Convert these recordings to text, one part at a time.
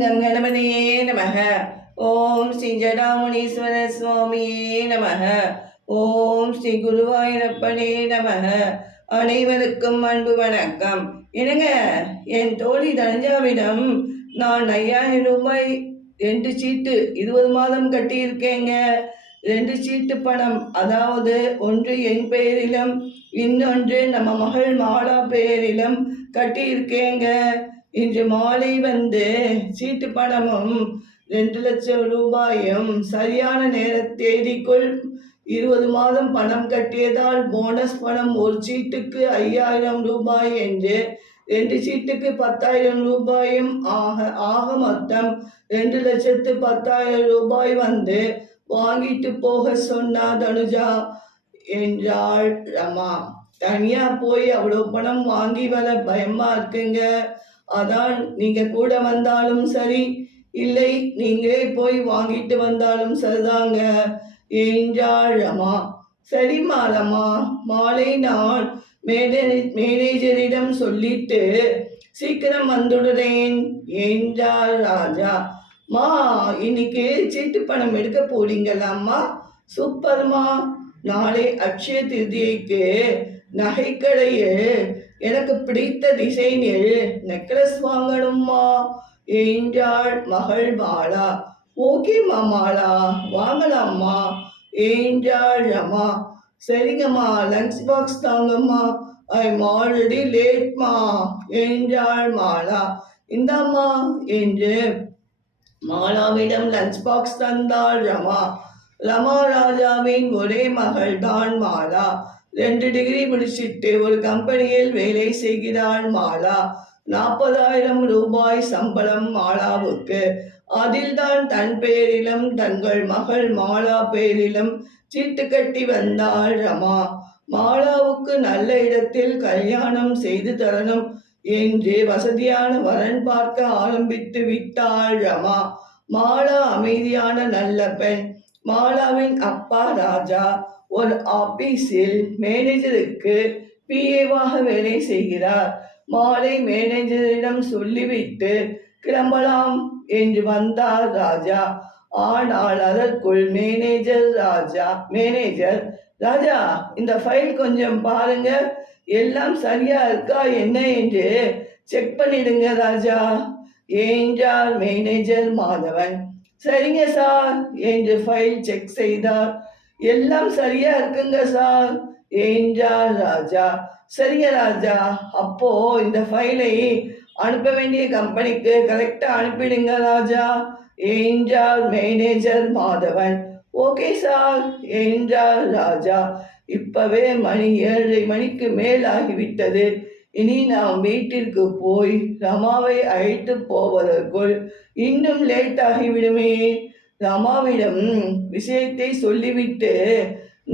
गं गणपतये नमः। ஓம் ஸ்ரீ ஜடாமுனீஸ்வர சுவாமியே நமக. ஓம் ஸ்ரீ குருவாயூரப்பனே நமக. அனைவருக்கும் அன்பு வணக்கம். என்னங்க, என் தோழி தனஞ்சாவிடம் நான் 5000 ரூபாய் 2 சீட்டு 20 மாதம் கட்டியிருக்கேங்க. 2 சீட்டு பணம், அதாவது ஒன்று என் பெயரிலும் இன்னொன்று நம்ம மகள் மாலா பெயரிலும் கட்டியிருக்கேங்க. இன்று மாலை வந்து சீட்டு பணமும் 2 லட்சம் ரூபாயும் சரியான நேர தேதிக்குள் 20 மாதம் பணம் கட்டியதால் போனஸ் பணம் ஒரு சீட்டுக்கு 5000 ரூபாய் என்று 2 சீட்டுக்கு 10,000 ரூபாயும் ஆக மொத்தம் 2,10,000 ரூபாய் வந்து வாங்கிட்டு போக சொன்னா தனுஜா என்றாள் ரமா. தனியா போய் அவ்வளோ பணம் வாங்கி வர பயமா இருக்குங்க. அதான் நீங்க கூட வந்தாலும் சரி, இல்லை நீங்களே போய் வாங்கிட்டு வந்தாலும் சரிதாங்க என்றாள் ரமா. சரிம்மா ரமா, மாலை நான் மேனேஜரிடம் சொல்லிட்டு சீக்கிரம் வந்துடுறேன் என்றார் ராஜா. மா, இன்னைக்கு சீட்டு பணம் எடுக்க போறீங்களாம்மா? சூப்பர்மா. நாளை அட்சய திருதியைக்கு நகைக்கடையில் எனக்கு பிடித்த டிசைனில் நெக்லஸ் வாங்கணும்மா என்றாள் மகள் மாலா. ஓகேம்மா மாலா, வாங்கலாம்மா என்றாள் ரமா. சரிங்கம்மா, லஞ்ச் பாக்ஸ் தாங்கம்மா, ஐ எம் ஆல்ரெடி லேட்மா என்றாள் மாலா. இந்தாம்மா என்று மாலாவிடம் லஞ்ச் பாக்ஸ் தந்தாள் ரமா. ரமா ராஜாவின் ஒரே மகள் தான் மாலா. 2 டிகிரி முடிச்சிட்டு ஒரு கம்பெனியில் வேலை செய்கிறாள் மாலா. 40,000 ரூபாய் சம்பளம் மாலாவுக்கு. அதில் தான் தன் பெயரிலும் தங்கள் மகள் மாலா பெயரிலும் சீட்டு கட்டி வந்தாள் ரமா. மாலாவுக்கு நல்ல இடத்தில் கல்யாணம் செய்து தரணும் என்று வசதியான வரன் பார்க்க ஆரம்பித்து விட்டாள் ரமா. மாலா அமைதியான நல்ல பெண். மாலாவின் அப்பா ராஜா ஒரு ஆபீஸில் மேனேஜருக்கு பிஏவாக வேலை செய்கிறார். மாலை மேனேஜரிடம் சொல்லிவிட்டு கிளம்பலாம் என்று வந்தார் ராஜா. ஆனால் அதற்குள் மேனேஜர் ராஜா, இந்த ஃபைல் கொஞ்சம் பாருங்க, எல்லாம் சரியா இருக்கா என்ன என்று செக் பண்ணிடுங்க ராஜா என்றார் மேனேஜர் மாதவன். சரிங்க சார் என்று ஃபைல் செக் செய்தார். எல்லாம் சரியா இருக்குங்க சார் என்றார் ராஜா. சரிங்க ராஜா, அப்போ இந்த ஃபைலை அனுப்ப வேண்டிய கம்பெனிக்கு கரெக்டா அனுப்பிடுங்க ராஜா என்றார் மேனேஜர் மாதவன். ஓகே சார் என்றார் ராஜா. இப்பவே மணி 7:30 மணிக்கு மேல் ஆகிவிட்டது. இனி நாம் வீட்டிற்கு போய் ரமாவை அழைத்து போவதற்குள் இன்னும் லேட் ஆகிவிடுமே. ரமாவிடம் விஷயத்தை சொல்லிவிட்டு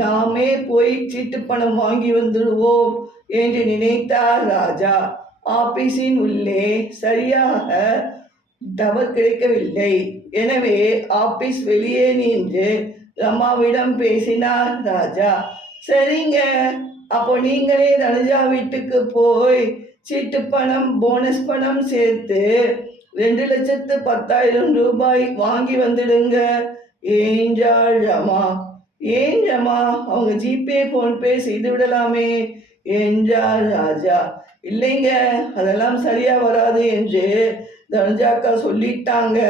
நாமே போய் சீட்டு பணம் வாங்கி வந்துடுவோம் என்று நினைத்தார் ராஜா. ஆபீஸின் உள்ளே சரியாக டவர் கிடைக்கவில்லை. எனவே ஆபீஸ் வெளியே நின்று ரமாவிடம் பேசினார் ராஜா. சரிங்க, அப்போ நீங்களே தனுஜா வீட்டுக்கு போய் சீட்டு பணம் போனஸ் பணம் சேர்த்து 2,10,000 ரூபாய் வாங்கி வந்துடுங்க என்றாள் ரமா. ஏன் ரமா, அவங்க ஜிபே போன்பே செய்து விடலாமே என்றார் ராஜா. இல்லைங்க, அதெல்லாம் சரியா வராது என்று தனுஜாக்கா சொல்லிட்டாங்க.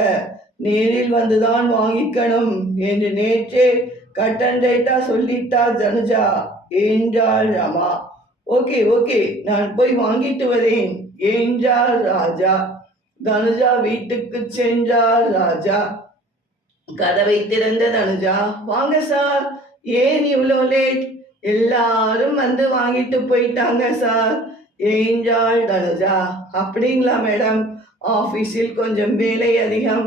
நேரில் வந்துதான் வாங்கிக்கணும் என்று நேற்றே கட் அண்ட் ரைட்டா சொல்லிட்டா தனுஜா என்றாள் ரமா. ஓகே ஓகே, நான் போய் வாங்கிட்டு வரேன் என்றார் ராஜா. தனுஜா வீட்டுக்கு சென்றார் ராஜா. கதவை திறந்த தனுஜா, வாங்க சார், ஏன் இவ்வளோ லேட்? எல்லாரும் வந்து வாங்கிட்டு போயிட்டாங்க சார் என்றாள் தனுஜா. அப்படிங்களா மேடம், ஆஃபீஸில் கொஞ்சம் வேலை அதிகம்,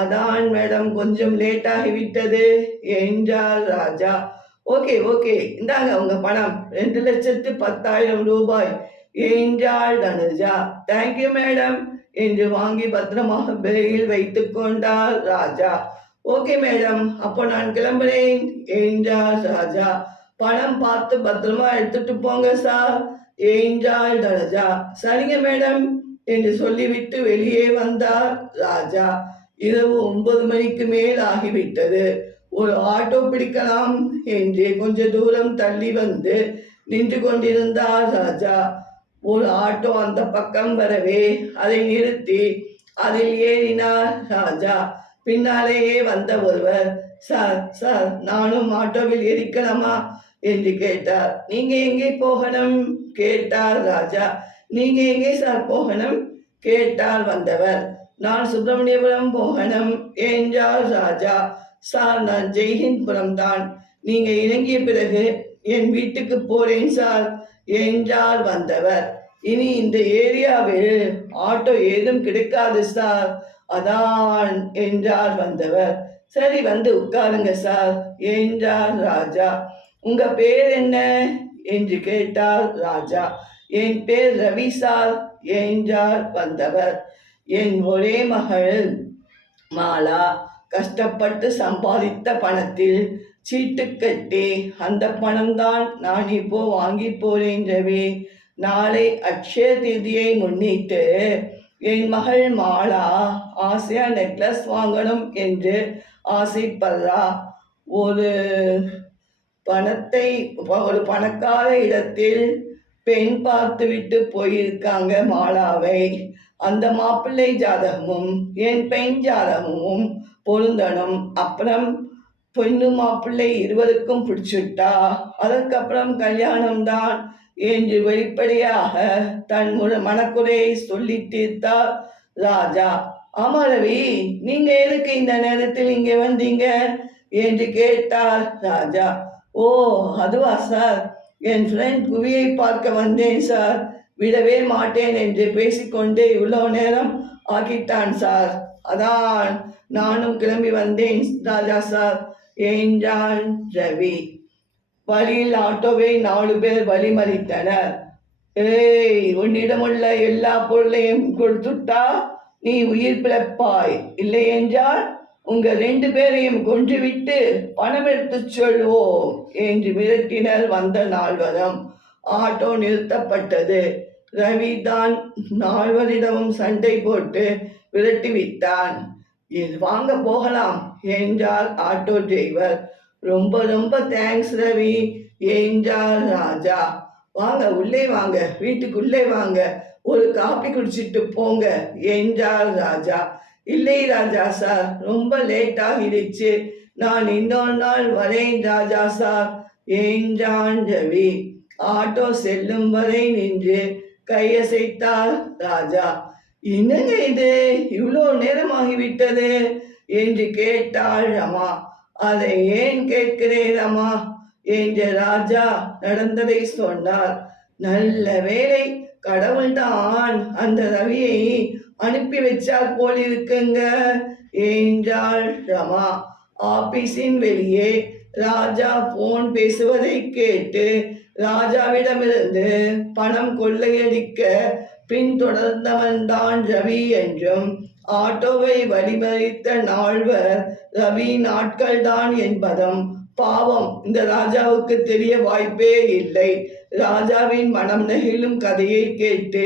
அதான் மேடம் கொஞ்சம் லேட் ஆகிவிட்டது என்றார் ராஜா. ஓகே ஓகே, இந்தாங்க உங்க பணம் 2,10,000 ரூபாய் என்றாள் தனுஜா. தேங்க்யூ மேடம் என்று வாங்கி பத்திரமாக பேகில் வைத்து கொண்டார் ராஜா. ஓகே மேடம், அப்போ நான் கிளம்புறேன் என்றார் ராஜா. பணம் பார்த்து பத்திரமா எடுத்துட்டு போங்க சார் என்றாள் தனுஜா. சரிங்க மேடம் என்று சொல்லிவிட்டு வெளியே வந்தார் ராஜா. இரவு 9 மணிக்கு மேல் ஆகிவிட்டது. ஒரு ஆட்டோ பிடிக்கலாம் என்று கொஞ்ச தூரம் தள்ளி வந்து நின்று கொண்டிருந்தார் ராஜா. ஒரு ஆட்டோ அந்த பக்கம் வரவே அதை நிறுத்தி அதில் ஏறினார் ராஜா. பின்னாலேயே வந்த ஒருவர், சார் சார், நானும் ஆட்டோவில் ஏறிக்கலாமா என்று கேட்டார். நீங்க எங்கே போகணும் கேட்டார் ராஜா. நீங்க எங்கே சார் போகணும் கேட்டார் வந்தவர். நான் சுப்பிரமணியபுரம் போகணும் என்றார் ராஜா. சார், நான் ஜெய்ஹிந்த்புரம் தான். நீங்க இறங்கிய பிறகு என் வீட்டுக்கு போறேன் சார் என்றார் வந்தவர். இனி இந்த ஏரியாவில் ஆட்டோ ஏதும் கிடைக்காது சார், அதான் என்றார் வந்தவர். சரி, வந்து உட்காருங்க சார் என்றார் ராஜா. உங்க பேர் என்ன என்று கேட்டார் ராஜா. என் பேர் ரவி சார் என்றார் வந்தவர். என் ஒரே மகள் மாலா கஷ்டப்பட்டு சம்பாதித்த பணத்தில் சீட்டு கட்டி அந்த பணம்தான் நான் இப்போ வாங்கி போறேன் ரவி. நாளை அக்ஷய தீதியை முன்னிட்டு என் மகள் மாலா ஆசையா நெக்லஸ் வாங்கணும் என்று ஆசைப்படுறா. ஒரு பணக்கார இடத்தில் பெண் பார்த்துவிட்டு போயிருக்காங்க மாலாவை. அந்த மாப்பிள்ளை ஜாதகமும் என் பெண் ஜாதகமும் பொருந்தணும். அப்புறம் பொண்ணு மாப்பிள்ளை இருவருக்கும் பிடிச்சுட்டா அதற்கப்புறம் கல்யாணம் தான் என்று வெளிப்படையாக தன் மனக்குறையை சொல்லி தீர்த்தார் ராஜா. ஆமா ரவி, நீங்க எதுக்கு இந்த நேரத்தில் இங்கே வந்தீங்க என்று கேட்டார் ராஜா. ஓ, அதுவா சார், என் ஃப்ரெண்ட் குவியை பார்க்க வந்தேன் சார். விடவே மாட்டேன் என்று பேசிக்கொண்டே இவ்வளோ நேரம் ஆக்கிட்டான் சார், அதான் நானும் கிளம்பி வந்தேன் ராஜா சார் என்றான் ரவி. வழியில் ஆட்டோவை 4 பேர் வழிமறித்தனர். ஏய், உன்னிடமுள்ள எல்லா பொருளையும் கொடுத்துட்டா நீ உயிர் பிழைப்பாய், இல்லை என்றால் உங்க 2 பேரையும் கொன்றுவிட்டு பணம் எடுத்து சொல்வோம் என்று மிரட்டினர் வந்த 4வரும். ஆட்டோ நிறுத்தப்பட்டது. ரவி தான் 4வரிடமும் சண்டை போட்டு விரட்டிவிட்டான். வாங்க போகலாம் என்றார் ஆட்டோ டிரைவர். ரொம்ப ரொம்ப தேங்க்ஸ் ரவி என்றார் ராஜா. வாங்க, உள்ளே வாங்க, வீட்டுக்குள்ளே வாங்க, ஒரு காப்பி குடிச்சிட்டு போங்க என்றார் ராஜா. இல்லை ராஜா சார், ரொம்ப லேட் ஆகிடுச்சு, நான் இன்னொரு நாள் வரேன் ராஜா சார் என்றான் ரவி. ஆட்டோ செல்லும் வரை நின்று கையசைத்தார் ராஜா. என்னங்க இது, இவ்வளோ நேரம் ஆகிவிட்டது என்று கேட்டாள் ரமா. அதை ஏன் கேட்கிறேன் ரமா என்று ராஜா நடந்ததை சொன்னார். நல்ல வேளை, கடவுள்தான் அந்த ரவியை அனுப்பி வச்சால் போலிருக்குங்க என்றாள் ரமா. ஆபீஸின் வெளியே ராஜா போன் பேசுவதை கேட்டு ராஜாவிடமிருந்து பணம் கொள்ளையடிக்க பின்தொடர்ந்தவன் தான் ரவி என்றும் ஆட்டோவை வழிமறித்த 4வர் ரவி நாட்கள் தான் என்பதும் பாவம் இந்த ராஜாவுக்கு தெரிய வாய்ப்பே இல்லை. ராஜாவின் மனம் நெகிழும் கதையை கேட்டு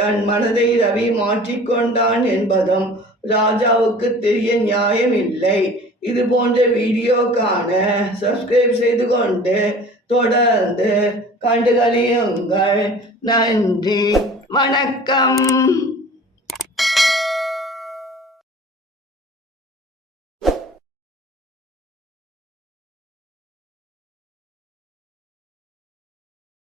தன் மனதை ரவி மாற்றிக்கொண்டான் என்பதும் ராஜாவுக்கு தெரிய நியாயம் இல்லை. இது போன்ற வீடியோ காண சப்ஸ்கிரைப் செய்து கொண்டு தொடர்ந்து கண்டுகளியுங்கள். நன்றி, வணக்கம்.